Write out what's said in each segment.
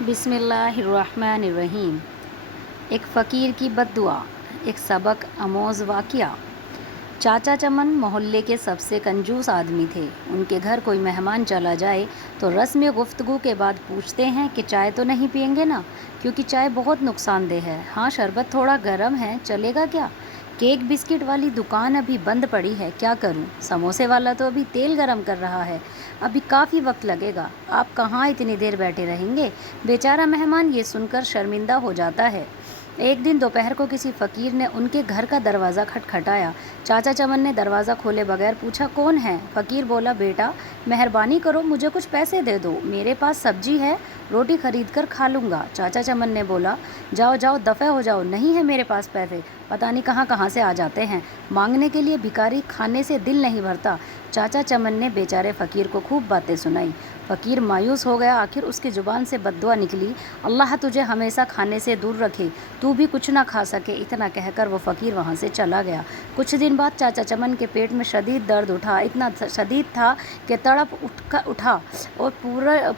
بسم اللہ الرحمن الرحیم۔ ایک فقیر کی بددعا، ایک سبق آموز واقعہ۔ چاچا چمن محلے کے سب سے کنجوس آدمی تھے۔ ان کے گھر کوئی مہمان چلا جائے تو رسم گفتگو کے بعد پوچھتے ہیں کہ چائے تو نہیں پئیں گے نا، کیونکہ چائے بہت نقصان دہ ہے۔ ہاں، شربت تھوڑا گرم ہے، چلے گا کیا؟ کیک بسکٹ والی دکان ابھی بند پڑی ہے، کیا کروں؟ سموسے والا تو ابھی تیل گرم کر رہا ہے، ابھی کافی وقت لگے گا۔ آپ کہاں اتنی دیر بیٹھے رہیں گے؟ بیچارہ مہمان یہ سن کر شرمندہ ہو جاتا ہے۔ ایک دن دوپہر کو کسی فقیر نے ان کے گھر کا دروازہ کھٹکھٹایا۔ چاچا چمن نے دروازہ کھولے بغیر پوچھا، کون ہے؟ فقیر بولا، بیٹا مہربانی کرو، مجھے کچھ پیسے دے دو، میرے پاس سبزی ہے، روٹی خرید کر کھا لوں گا۔ چاچا چمن نے بولا، جاؤ جاؤ دفع ہو جاؤ، نہیں ہے میرے پاس پیسے، پتہ نہیں کہاں سے آ جاتے ہیں، مانگنے کے لیے بھکاری کھانے سے دل نہیں بھرتا۔ چاچا چمن نے بیچارے فقیر کو خوب باتیں سنائی۔ فقیر مایوس ہو گیا، آخر اس کی زبان سے بددعا نکلی، اللہ تجھے ہمیشہ کھانے سے دور رکھے، تو بھی کچھ نہ کھا سکے۔ اتنا کہہ کر وہ فقیر وہاں سے چلا گیا۔ کچھ دن بعد چاچا چمن کے پیٹ میں شدید درد اٹھا، اتنا شدید تھا کہ تڑپ اٹھا اور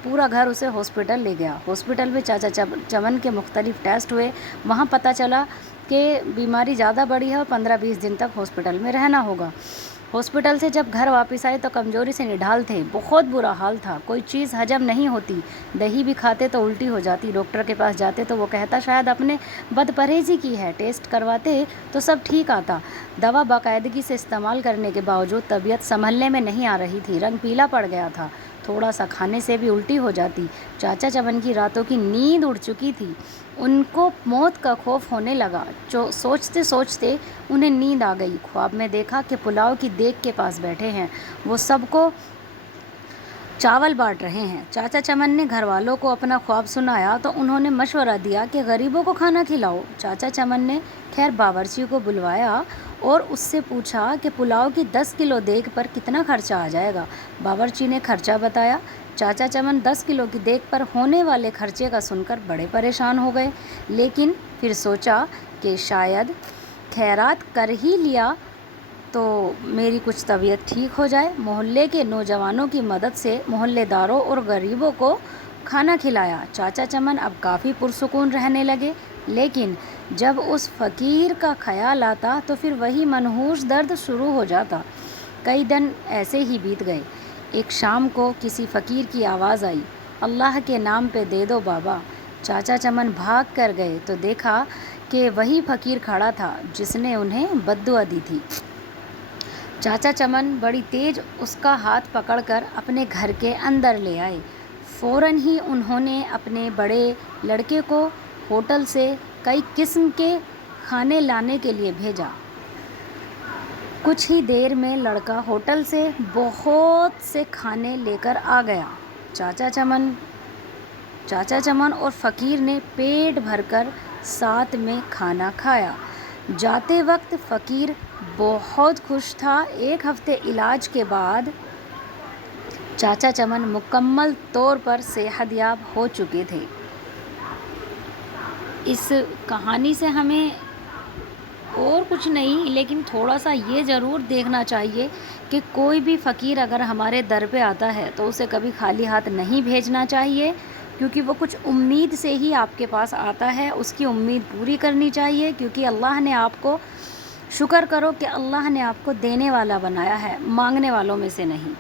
پورا گھر اسے ہاسپٹل لے گیا۔ ہاسپٹل میں چاچا چمن کے مختلف ٹیسٹ ہوئے، وہاں پتہ چلا کہ بیماری زیادہ بڑی ہے اور 15-20 دن تک ہاسپٹل میں رہنا ہوگا۔ ہاسپٹل سے جب گھر واپس آئے تو کمزوری سے نڈھال تھے، بہت برا حال تھا، کوئی چیز ہجم نہیں ہوتی، دہی بھی کھاتے تو الٹی ہو جاتی، ڈاکٹر کے پاس جاتے تو وہ کہتا شاید اپنے بد پرہیزی کی ہے، ٹیسٹ کرواتے تو سب ٹھیک آتا، دوا باقاعدگی سے استعمال کرنے کے باوجود طبیعت سنبھلنے میں نہیں آ رہی تھی، رنگ پیلا پڑ گیا تھا، تھوڑا سا کھانے سے بھی الٹی ہو جاتی۔ چاچا چمن کی راتوں کی نیند اڑ چکی تھی، ان کو موت کا خوف ہونے لگا، سوچتے سوچتے انہیں نیند آ گئی۔ خواب میں دیکھا کہ پلاؤ کی دیگ کے پاس بیٹھے ہیں، وہ سب کو چاول بانٹ رہے ہیں۔ چاچا چمن نے گھر والوں کو اپنا خواب سنایا تو انہوں نے مشورہ دیا کہ غریبوں کو کھانا کھلاؤ۔ چاچا چمن نے خیر باورچی کو بلوایا اور اس سے پوچھا کہ پلاؤ کی 10 کلو دیگ پر کتنا خرچہ آ جائے گا۔ باورچی نے خرچہ بتایا۔ چاچا چمن 10 کلو کی دیگ پر ہونے والے خرچے کا سن کر بڑے پریشان ہو گئے، لیکن پھر سوچا کہ شاید خیرات کر ہی لیا تو میری کچھ طبیعت ٹھیک ہو جائے۔ محلے کے نوجوانوں کی مدد سے محلے داروں اور غریبوں کو کھانا کھلایا۔ چاچا چمن اب کافی پرسکون رہنے لگے، لیکن جب اس فقیر کا خیال آتا تو پھر وہی منحوس درد شروع ہو جاتا۔ کئی دن ایسے ہی بیت گئے۔ ایک شام کو کسی فقیر کی آواز آئی، اللہ کے نام پہ دے دو بابا۔ چاچا چمن بھاگ کر گئے تو دیکھا کہ وہی فقیر کھڑا تھا جس نے انہیں بددعا دی تھی۔ چاچا چمن بڑی تیز اس کا ہاتھ پکڑ کر اپنے گھر کے اندر لے آئے۔ فوراً ہی انہوں نے اپنے بڑے لڑکے کو ہوٹل سے کئی قسم کے کھانے لانے کے لیے بھیجا۔ کچھ ہی دیر میں لڑکا ہوٹل سے بہت سے کھانے لے کر آ گیا۔ چاچا چمن اور فقیر نے پیٹ بھر کر ساتھ میں کھانا کھایا۔ جاتے وقت فقیر بہت خوش تھا۔ ایک ہفتے علاج کے بعد چاچا چمن مکمل طور پر صحت یاب ہو چکے تھے۔ اس کہانی سے ہمیں اور کچھ نہیں، لیکن تھوڑا سا یہ ضرور دیکھنا چاہیے کہ کوئی بھی فقیر اگر ہمارے در پہ آتا ہے تو اسے کبھی خالی ہاتھ نہیں بھیجنا چاہیے، کیونکہ وہ کچھ امید سے ہی آپ کے پاس آتا ہے، اس کی امید پوری کرنی چاہیے، کیونکہ اللہ نے آپ کو، شکر کرو کہ اللہ نے آپ کو دینے والا بنایا ہے، مانگنے والوں میں سے نہیں۔